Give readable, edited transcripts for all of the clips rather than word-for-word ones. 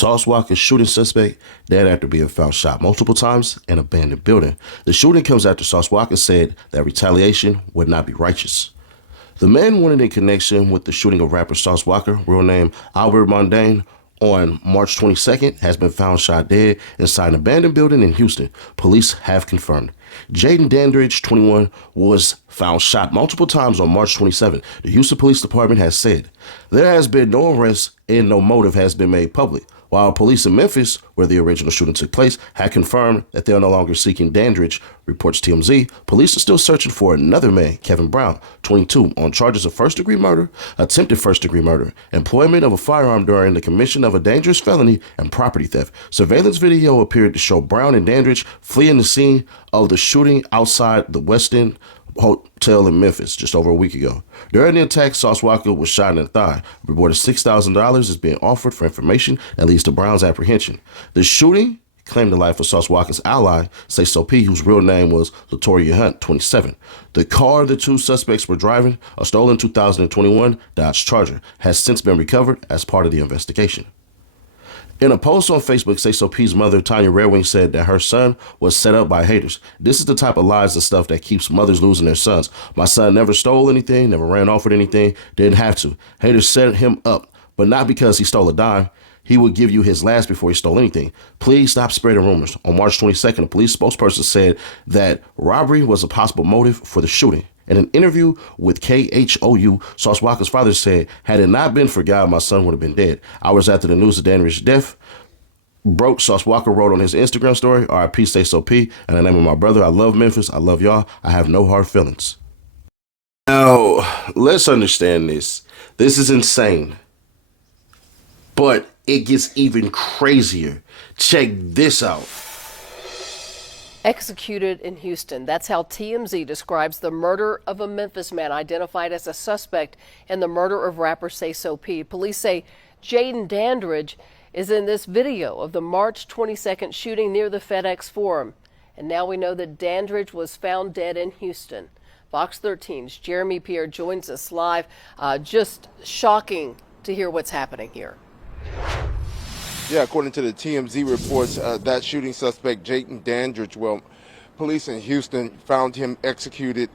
Sauce Walker shooting suspect dead after being found shot multiple times in an abandoned building. The shooting comes after Sauce Walker said that retaliation would not be righteous. The man wanted in connection with the shooting of rapper Sauce Walker, real name Albert Mondane, on March 22nd, has been found shot dead inside an abandoned building in Houston. Police have confirmed. Jaden Dandridge, 21, was found shot multiple times on March 27th. The Houston Police Department has said there has been no arrest and no motive has been made public. While police in Memphis, where the original shooting took place, had confirmed that they are no longer seeking Dandridge, reports TMZ, police are still searching for another man, Kevin Brown, 22, on charges of first-degree murder, attempted first-degree murder, employment of a firearm during the commission of a dangerous felony, and property theft. Surveillance video appeared to show Brown and Dandridge fleeing the scene of the shooting outside the West End hotel in Memphis just over a week ago. During the attack, Sauce Walker was shot in the thigh. A reward of $6,000 is being offered for information that leads to Brown's apprehension. The shooting claimed the life of Sauce Walker's ally, Sayso P, whose real name was Latoya Hunt, 27. The car the two suspects were driving, a stolen 2021 Dodge Charger, has since been recovered as part of the investigation. In a post on Facebook, Sayso P's mother, Tanya Redwing, said that her son was set up by haters. This is the type of lies and stuff that keeps mothers losing their sons. My son never stole anything, never ran off with anything, didn't have to. Haters set him up, but not because he stole a dime. He would give you his last before he stole anything. Please stop spreading rumors. On March 22nd, a police spokesperson said that robbery was a possible motive for the shooting. In an interview with KHOU, Sauce Walker's father said, had it not been for God, my son would have been dead. Hours after the news of Dandridge's death broke, Sauce Walker wrote on his Instagram story, RIP Sayso P, and the name of my brother, I love Memphis, I love y'all, I have no hard feelings. Now, let's understand this. This is insane. But it gets even crazier. Check this out. Executed in Houston. That's how TMZ describes the murder of a Memphis man identified as a suspect in the murder of rapper Sayso P. Police say Jaden Dandridge is in this video of the March 22nd shooting near the FedEx Forum. And now we know that Dandridge was found dead in Houston. Fox 13's Jeremy Pierre joins us live. Just shocking to hear what's happening here. Yeah, according to the TMZ reports, that shooting suspect, Jaden Dandridge, well, police in Houston found him executed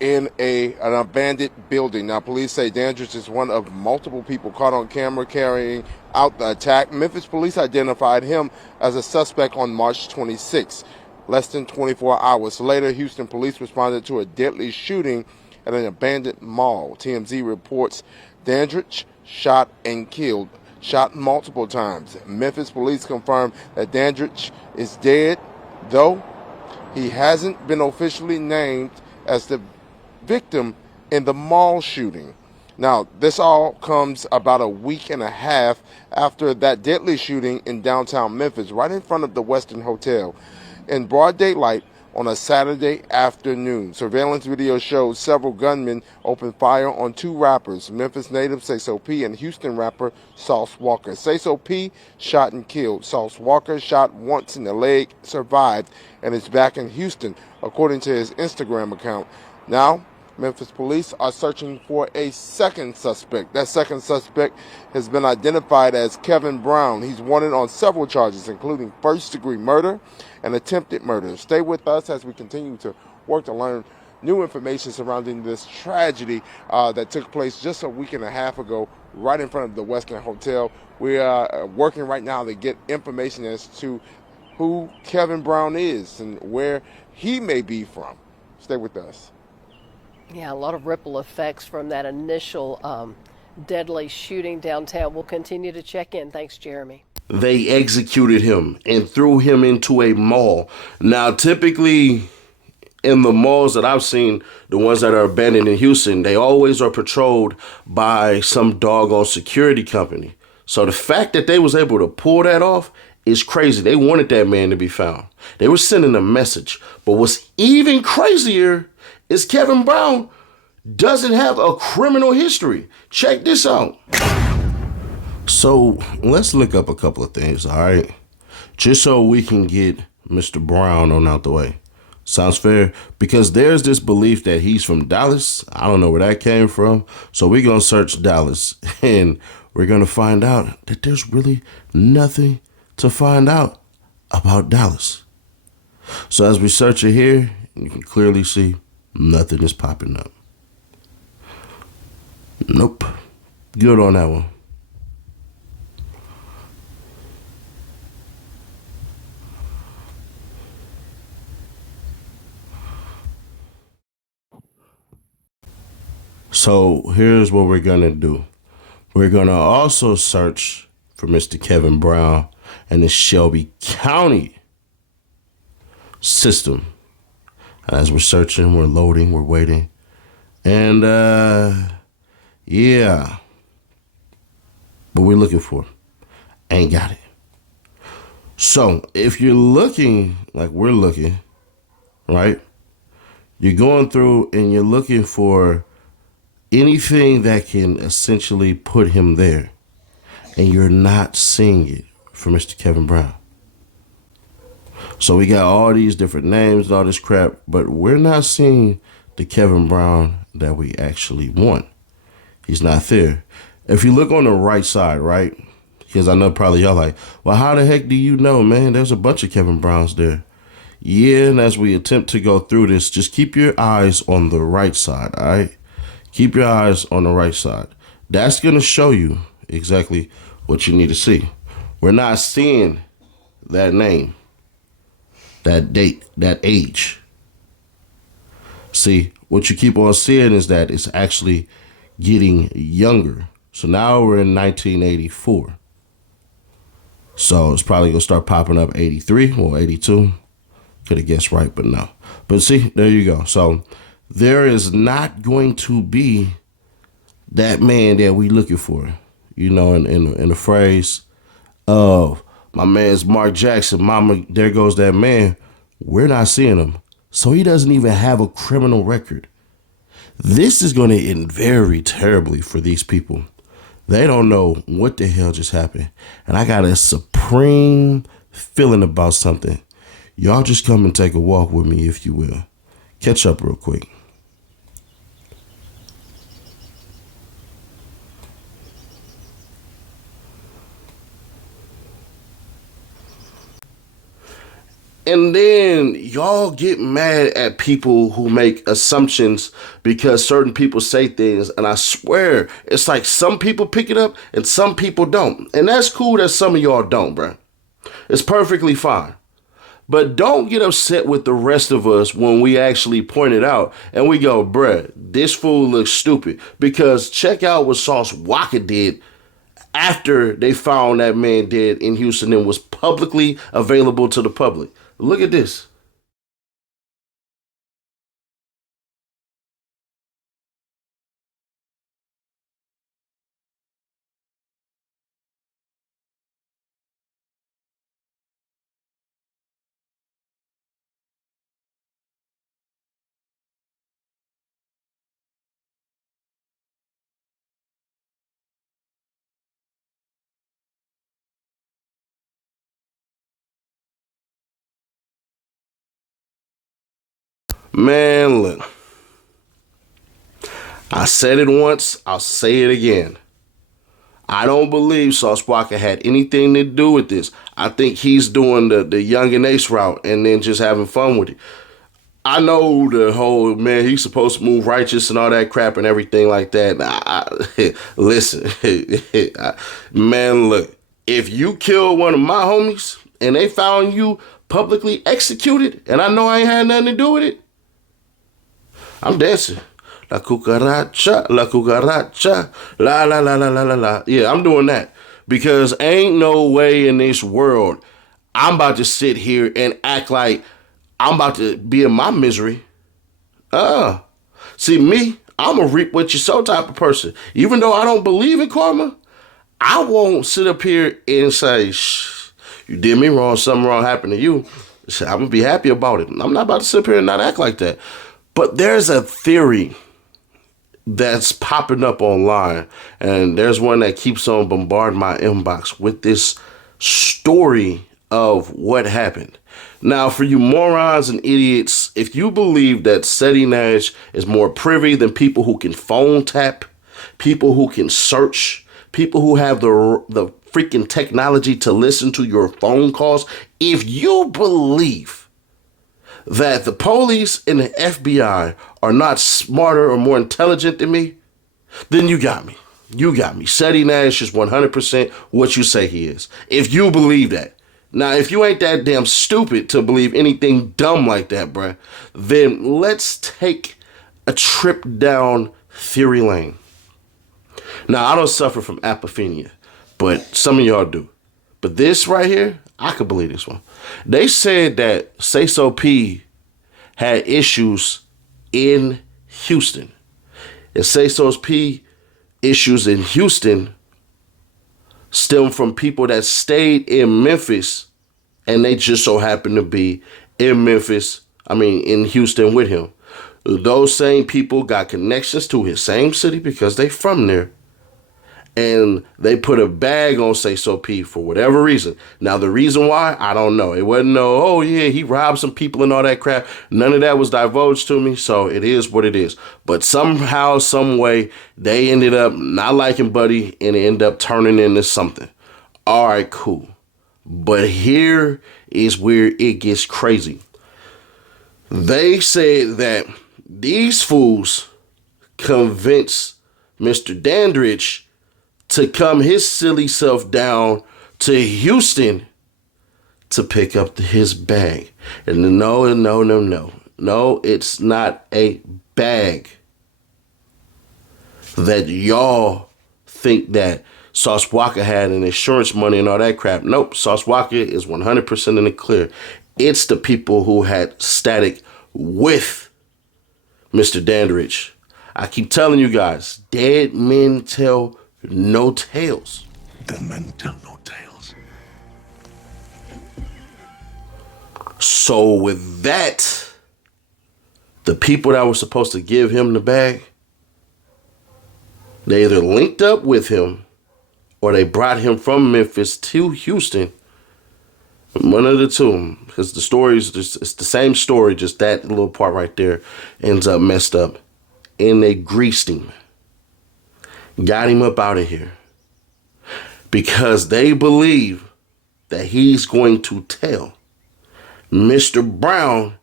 in an abandoned building. Now, police say Dandridge is one of multiple people caught on camera carrying out the attack. Memphis police identified him as a suspect on March 26. Less than 24 hours later, Houston police responded to a deadly shooting at an abandoned mall. TMZ reports Dandridge shot multiple times. Memphis police confirmed that Dandridge is dead, though he hasn't been officially named as the victim in the mall shooting. Now, this all comes about a week and a half after that deadly shooting in downtown Memphis, right in front of the Westin Hotel, in broad daylight on a Saturday afternoon. Surveillance video shows several gunmen open fire on two rappers, Memphis native Sayso P and Houston rapper Sauce Walker. Sayso P shot and killed. Sauce Walker shot once in the leg, survived, and is back in Houston, according to his Instagram account. Now, Memphis police are searching for a second suspect. That second suspect has been identified as Kevin Brown. He's wanted on several charges, including first-degree murder and attempted murder. Stay with us as we continue to work to learn new information surrounding this tragedy that took place just a week and a half ago right in front of the Westin Hotel. We are working right now to get information as to who Kevin Brown is and where he may be from. Stay with us. Yeah, a lot of ripple effects from that initial deadly shooting downtown. We'll continue to check in. Thanks, Jeremy. They executed him and threw him into a mall. Now, typically in the malls that I've seen, the ones that are abandoned in Houston, they always are patrolled by some doggone security company. So the fact that they was able to pull that off is crazy. They wanted that man to be found. They were sending a message. But what's even crazier is Kevin Brown doesn't have a criminal history. Check this out. So let's look up a couple of things, all right? Just so we can get Mr. Brown on out the way. Sounds fair? Because there's this belief that he's from Dallas. I don't know where that came from. So we're going to search Dallas. And we're going to find out that there's really nothing to find out about Dallas. So as we search it here, you can clearly see nothing is popping up. Nope. Good on that one. So here's what we're going to do. We're going to also search for Mr. Kevin Brown and the Shelby County system. As we're searching, we're loading, we're waiting. And, yeah. What we're looking for. Ain't got it. So if you're looking like we're looking, right? You're going through and you're looking for anything that can essentially put him there, and you're not seeing it for Mr. Kevin Brown. So we got all these different names and all this crap, but we're not seeing the Kevin Brown that we actually want. He's not there. If you look on the right side, right? Because I know probably y'all like, well, how the heck do you know, man? There's a bunch of Kevin Browns there. Yeah, and as we attempt to go through this, just keep your eyes on the right side, all right? Keep your eyes on the right side. That's going to show you exactly what you need to see. We're not seeing that name, that date, that age. See, what you keep on seeing is that it's actually getting younger. So now we're in 1984. So it's probably going to start popping up 83 or 82. Could have guessed right, but no. But see, there you go. So there is not going to be that man that we looking for, you know, in the phrase of my man's Mark Jackson, mama, there goes that man. We're not seeing him. So he doesn't even have a criminal record. This is going to end very terribly for these people. They don't know what the hell just happened. And I got a supreme feeling about something. Y'all just come and take a walk with me, if you will. Catch up real quick. And then y'all get mad at people who make assumptions because certain people say things. And I swear, it's like some people pick it up and some people don't. And that's cool that some of y'all don't, bruh. It's perfectly fine. But don't get upset with the rest of us when we actually point it out and we go, bruh, this fool looks stupid. Because check out what Sauce Walka did after they found that man dead in Houston and was publicly available to the public. Look at this. Man, look. I said it once, I'll say it again. I don't believe Sauce Walka had anything to do with this. I think he's doing the Young and Ace route and then just having fun with it. I know the whole, man, he's supposed to move righteous and all that crap and everything like that. Listen, man, look, if you kill one of my homies and they found you publicly executed and I know I ain't had nothing to do with it, I'm dancing. La cucaracha, la la la la la la la. Yeah, I'm doing that. Because ain't no way in this world I'm about to sit here and act like I'm about to be in my misery. See, me, I'm a reap what you sow type of person. Even though I don't believe in karma, I won't sit up here and say, shh, you did me wrong, something wrong happened to you. I'm going to be happy about it. I'm not about to sit up here and not act like that. But there's a theory that's popping up online, and there's one that keeps on bombarding my inbox with this story of what happened. Now, for you morons and idiots, if you believe that Seti Nash is more privy than people who can phone tap, people who can search, people who have the freaking technology to listen to your phone calls, if you believe that the police and the FBI are not smarter or more intelligent than me, then you got me. You got me. Seti Nash is 100% what you say he is. If you believe that. Now, if you ain't that damn stupid to believe anything dumb like that, bruh, then let's take a trip down theory lane. Now, I don't suffer from apophenia, but some of y'all do. But this right here, I could believe this one. They said that Sayso P had issues in Houston. And Sayso's P issues in Houston stem from people that stayed in Memphis, and they just so happened to be in Houston with him. Those same people got connections to his same city because they from there. And they put a bag on Sayso P for whatever reason. Now, the reason why, I don't know. It wasn't no, oh, yeah, he robbed some people and all that crap. None of that was divulged to me, so it is what it is. But somehow, some way, they ended up not liking Buddy, and it ended up turning into something. All right, cool. But here is where it gets crazy. They said that these fools convinced Mr. Dandridge to come his silly self down to Houston to pick up his bag. And no, it's not a bag. That y'all think that Sauce Walka had an insurance money and all that crap. Nope, Sauce Walka is 100% in the clear. It's the people who had static with Mr. Dandridge. I keep telling you guys, dead men tell no tales. Dead men tell no tales. So with that, the people that were supposed to give him the bag, they either linked up with him or they brought him from Memphis to Houston. One of the two, because the story is just, it's the same story, just that little part right there ends up messed up. And they greased him. Got him up out of here. Because they believe that he's going to tell. Mr. Brown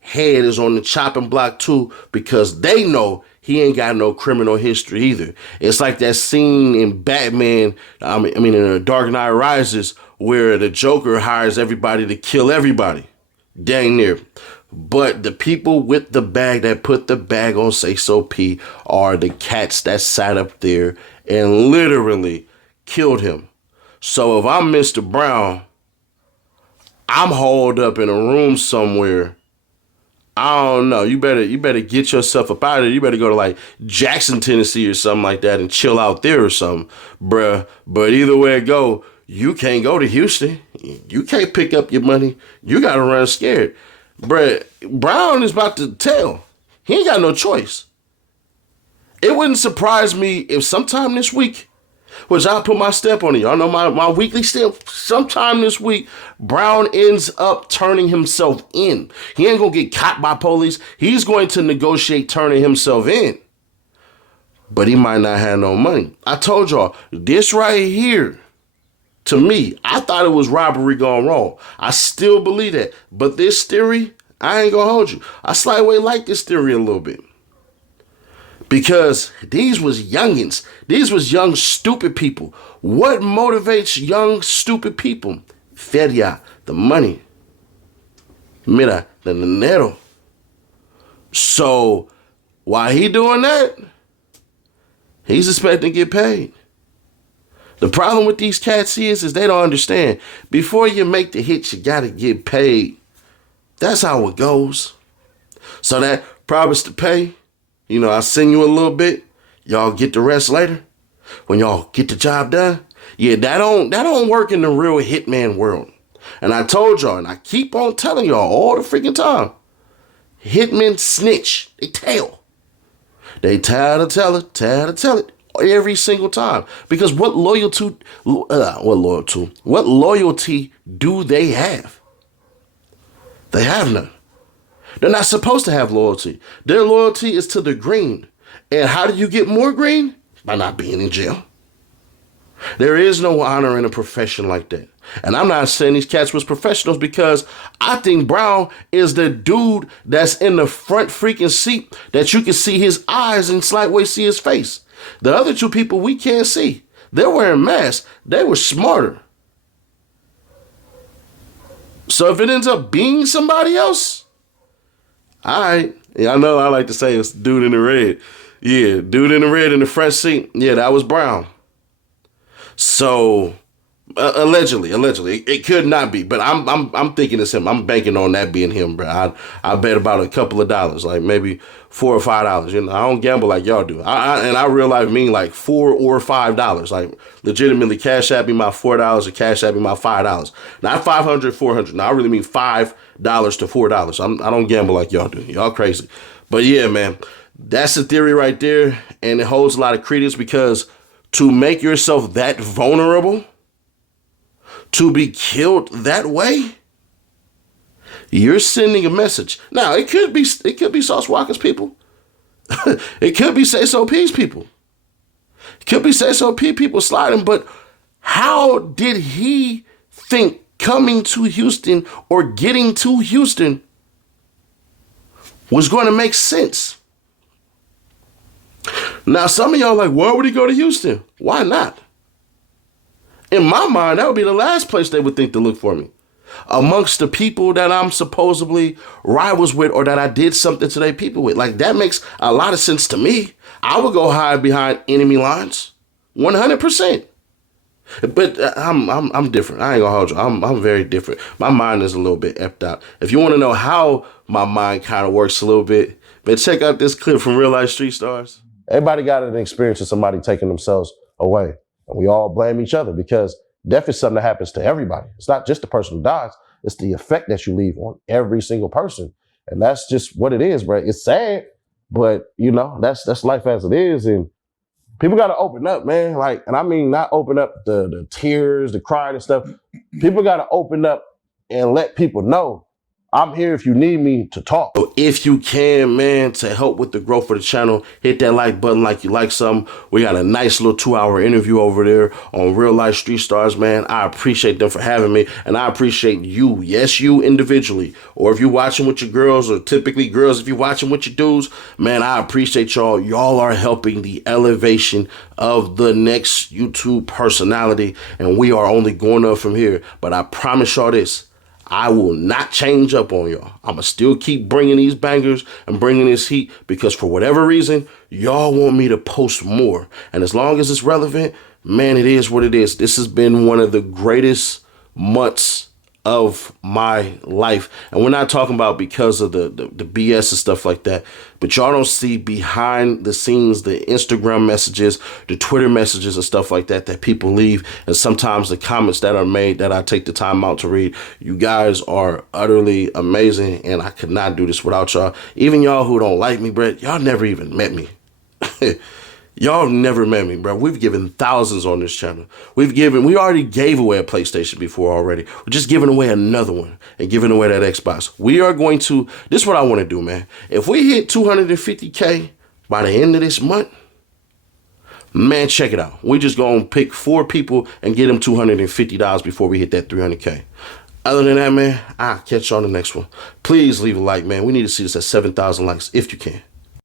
head is on the chopping block too, because they know he ain't got no criminal history either. It's like that scene in Batman, in Dark Knight Rises, where the Joker hires everybody to kill everybody. Dang near. But the people with the bag that put the bag on Sayso P are the cats that sat up there and literally killed him. So if I'm Mr. Brown, I'm holed up in a room somewhere. I don't know. You better get yourself up out of there. You better go to like Jackson, Tennessee or something like that and chill out there or something, bruh. But either way it go, you can't go to Houston. You can't pick up your money. You got to run scared. Bruh, Brown is about to tell. He ain't got no choice. It wouldn't surprise me if sometime this week, which I'll put my step on it. Y'all know my weekly step. Sometime this week, Brown ends up turning himself in. He ain't going to get caught by police. He's going to negotiate turning himself in. But he might not have no money. I told y'all, this right here, to me, I thought it was robbery gone wrong. I still believe that. But this theory, I ain't going to hold you. I slightly like this theory a little bit. Because these was youngins. These was young, stupid people. What motivates young, stupid people? Feria, the money. Mira, the dinero. So, while he doing that, he's expecting to get paid. The problem with these cats is they don't understand. Before you make the hit, you got to get paid. That's how it goes. So that promise to pay, I'll send you a little bit. Y'all get the rest later. When y'all get the job done. Yeah, that don't work in the real hitman world. And I told y'all, and I keep on telling y'all all the freaking time. Hitmen snitch. They tell. They tell it. Every single time. Because what loyalty do they have? They have none. They're not supposed to have loyalty. Their loyalty is to the green. And how do you get more green? By not being in jail. There is no honor in a profession like that. And I'm not saying these cats was professionals because I think Brown is the dude that's in the front freaking seat that you can see his eyes and slightly see his face. The other two people we can't see. They're wearing masks. They were smarter. So if it ends up being somebody else, all right. Yeah, I know I like to say it's dude in the red. Yeah, dude in the red in the front seat. Yeah, that was Brown. So allegedly, it could not be, but I'm thinking it's him. I'm banking on that being him, bro. I bet about a couple of dollars, like maybe $4 or $5. You know, I don't gamble like y'all do. And I real life mean like $4 or $5. Like legitimately, cash at me my $4 or cash at me my $5. Not 500, 400. No, I really mean $5 to $4. I don't gamble like y'all do. Y'all crazy, but yeah, man, that's the theory right there, and it holds a lot of credence because to make yourself that vulnerable, to be killed that way, you're sending a message. Now, it could be Sauce Walker's people. It could be Sayso P's people. It could be Sayso P people sliding, but how did he think coming to Houston or getting to Houston was going to make sense? Now, some of y'all are like, why would he go to Houston? Why not? In my mind, that would be the last place they would think to look for me. Amongst the people that I'm supposedly rivals with or that I did something to their people with. Like, that makes a lot of sense to me. I would go hide behind enemy lines. 100%. But I'm different. I ain't gonna hold you. I'm very different. My mind is a little bit effed out. If you want to know how my mind kind of works a little bit, man, check out this clip from Real Life Street Stars. Everybody got an experience of somebody taking themselves away. And we all blame each other because death is something that happens to everybody. It's not just the person who dies. It's the effect that you leave on every single person. And that's just what it is, bro. It's sad, but you know, that's life as it is. And people got to open up, man. Like, and I mean, not open up the tears, the crying and stuff. People got to open up and let people know I'm here if you need me to talk. So if you can, man, to help with the growth of the channel, hit that like button like you like something. We got a nice little 2-hour interview over there on Real Life Street Stars, man. I appreciate them for having me, and I appreciate you. Yes, you individually. Or if you're watching with your girls, or typically girls, if you're watching with your dudes, man, I appreciate y'all. Y'all are helping the elevation of the next YouTube personality, and we are only going up from here. But I promise y'all this. I will not change up on y'all. I'm going to still keep bringing these bangers and bringing this heat because for whatever reason, y'all want me to post more. And as long as it's relevant, man, it is what it is. This has been one of the greatest months of my life. And we're not talking about because of the BS and stuff like that. But y'all don't see behind the scenes, the Instagram messages, the Twitter messages and stuff like that that people leave. And sometimes the comments that are made that I take the time out to read. You guys are utterly amazing. And I could not do this without y'all. Even y'all who don't like me, Brett, y'all never even met me. Y'all never met me, bro. We've given thousands on this channel. We already gave away a PlayStation before already. We're just giving away another one and giving away that Xbox. We are going to, this is what I want to do, man. If we hit 250K by the end of this month, man, check it out. We're just going to pick 4 people and get them $250 before we hit that 300K. Other than that, man, I'll catch you on the next one. Please leave a like, man. We need to see this at 7,000 likes if you can.